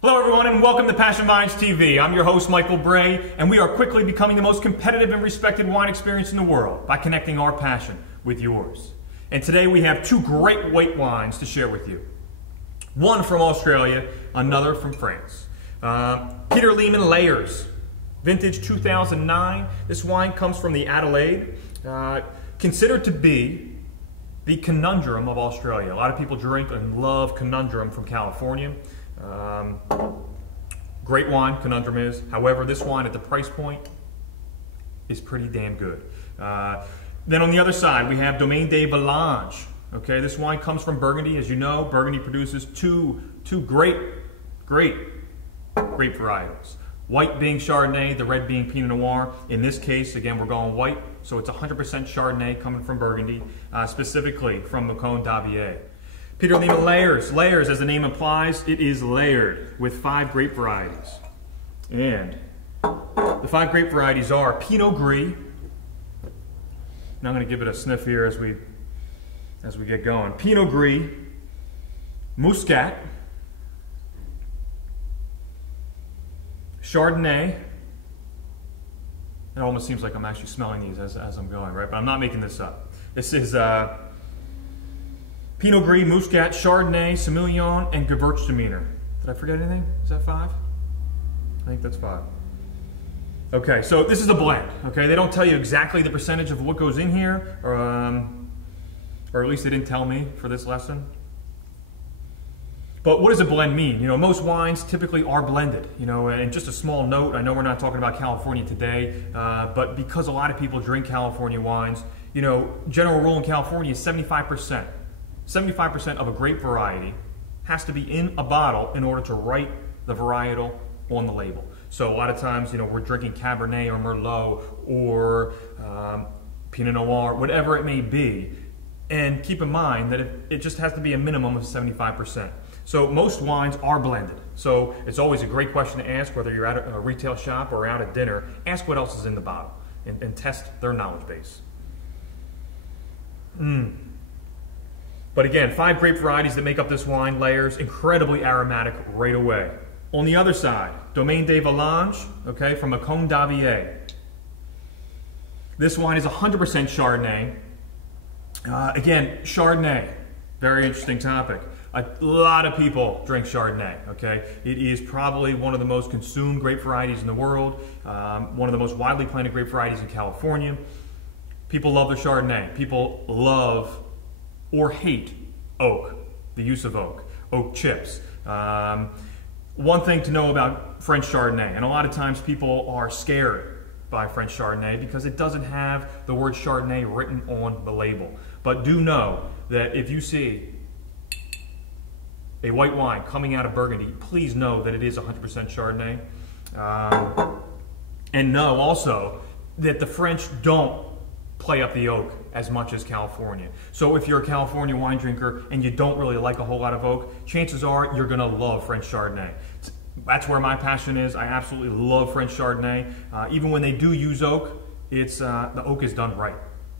Hello everyone and welcome to PassionVinesTV. I'm your host Michael Bray and we are quickly becoming the most competitive and respected wine experience in the world by connecting our passion with yours. And today we have two great white wines to share with you. One from Australia, another from France. Lehmann Layers, vintage 2009. This wine comes from the Adelaide, considered to be the conundrum of Australia. A lot of people drink and love conundrum from California. Great wine, conundrum is. However, this wine at the price point is pretty damn good. Then on the other side, we have Domaine de Valanges. Okay, this wine comes from Burgundy. As you know, Burgundy produces two great varietals. White being Chardonnay, the red being Pinot Noir. In this case, again, we're going white, so it's 100% Chardonnay coming from Burgundy, specifically from Macon-Davaye. Lehmann Layers. Layers, as the name implies, it is layered with 5 grape varieties. And the 5 grape varieties are Pinot Gris. Now I'm going to give it a sniff here as we get going. Pinot Gris, Muscat, Chardonnay. It almost seems like I'm actually smelling these as I'm going, right? But I'm not making this up. This is Pinot Gris, Muscat, Chardonnay, Semillon, and Gewürztraminer. Did I forget anything? Is that 5? I think that's 5. Okay, so this is a blend. Okay, they don't tell you exactly the percentage of what goes in here, or at least they didn't tell me for this lesson. But what does a blend mean? You know, most wines typically are blended. You know, and just a small note. I know we're not talking about California today, but because a lot of people drink California wines, you know, general rule in California is 75%. 75% of a grape variety has to be in a bottle in order to write the varietal on the label. So a lot of times, you know, we're drinking Cabernet or Merlot or Pinot Noir, whatever it may be. And keep in mind that it just has to be a minimum of 75%. So most wines are blended. So it's always a great question to ask, whether you're at a retail shop or out at dinner. Ask what else is in the bottle and test their knowledge base. But again, 5 grape varieties that make up this wine, Layers, incredibly aromatic right away. On the other side, Domaine de Valanges, okay, from Macon-Davaye. This wine is 100% Chardonnay. Again, Chardonnay, very interesting topic. A lot of people drink Chardonnay, okay? It is probably one of the most consumed grape varieties in the world, one of the most widely planted grape varieties in California. People love the Chardonnay. People love or hate oak, the use of oak chips. One thing to know about French Chardonnay, and a lot of times people are scared by French Chardonnay because it doesn't have the word Chardonnay written on the label. But do know that if you see a white wine coming out of Burgundy, please know that it is 100% Chardonnay. And know also that the French don't play up the oak as much as California. So if you're a California wine drinker and you don't really like a whole lot of oak, chances are you're gonna love French Chardonnay. That's where my passion is. I absolutely love French Chardonnay. Even when they do use oak, it's the oak is done right.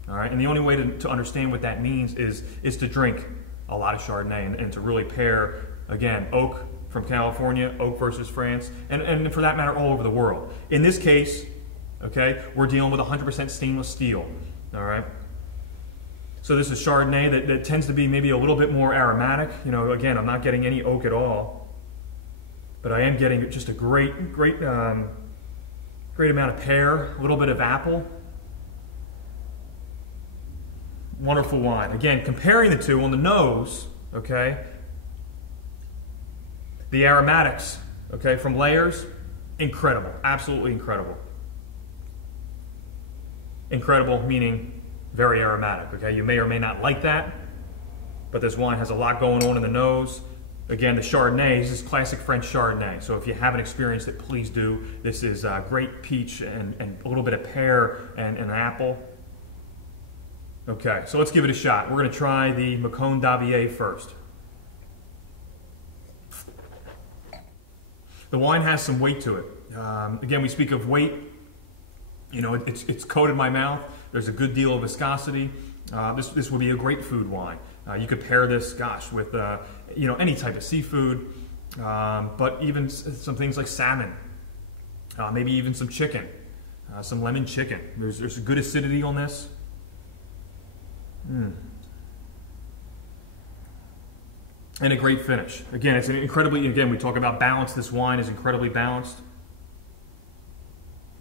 All right, and the only way to understand what that means is to drink a lot of Chardonnay and to really pair, again, oak from California, oak versus France, and for that matter, all over the world. In this case, okay, we're dealing with 100% stainless steel. All right. So this is Chardonnay that tends to be maybe a little bit more aromatic. You know, again, I'm not getting any oak at all, but I am getting just a great amount of pear, a little bit of apple. Wonderful wine. Again, comparing the two on the nose, okay, the aromatics, okay, from Layers, incredible, absolutely incredible. Incredible meaning very aromatic, okay? You may or may not like that, but this wine has a lot going on in the nose. Again, the Chardonnay, this is classic French Chardonnay, so if you haven't experienced it, please do. This is great peach and a little bit of pear and apple. Okay, so let's give it a shot. We're gonna try the Macon-Davaye first. The wine has some weight to it. Again, we speak of weight. You know, it's coated my mouth. There's a good deal of viscosity. This would be a great food wine. You could pair this, gosh, with you know, any type of seafood. but even some things like salmon, maybe even some chicken, some lemon chicken. There's a good acidity on this. And a great finish. Again, it's an incredibly, again, we talk about balance. This wine is incredibly balanced.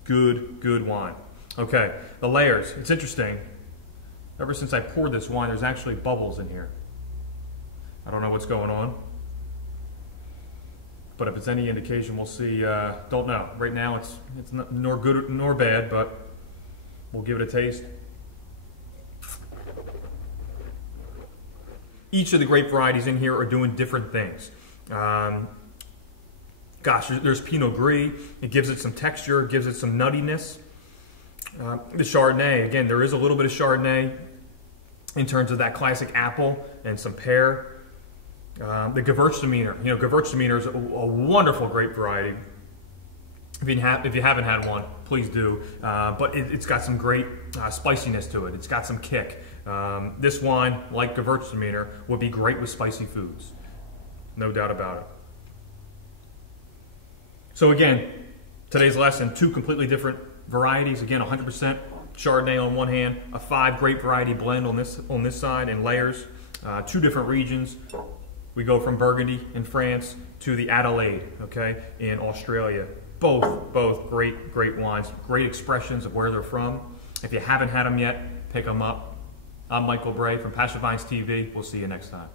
Good wine. Okay, the layers. It's interesting. Ever since I poured this wine, there's actually bubbles in here. I don't know what's going on. But if it's any indication, we'll see. Don't know. Right now, it's not, nor good nor bad, but we'll give it a taste. Each of the grape varieties in here are doing different things. Gosh, there's Pinot Gris. It gives it some texture, it gives it some nuttiness. The Chardonnay, again, there is a little bit of Chardonnay in terms of that classic apple and some pear. The Gewürztraminer, Gewürztraminer is a wonderful grape variety. If you haven't had one, please do. But it's got some great spiciness to it. It's got some kick. This wine, like Gewürztraminer, would be great with spicy foods. No doubt about it. So again, today's lesson, 2 completely different varieties. Again, 100% Chardonnay on one hand, a 5 grape variety blend on this side, and layers. 2 different regions. We go from Burgundy in France to the Adelaide, okay, in Australia. Both great wines, great expressions of where they're from. If you haven't had them yet, pick them up. I'm Michael Bray from PassionVinesTV. We'll see you next time.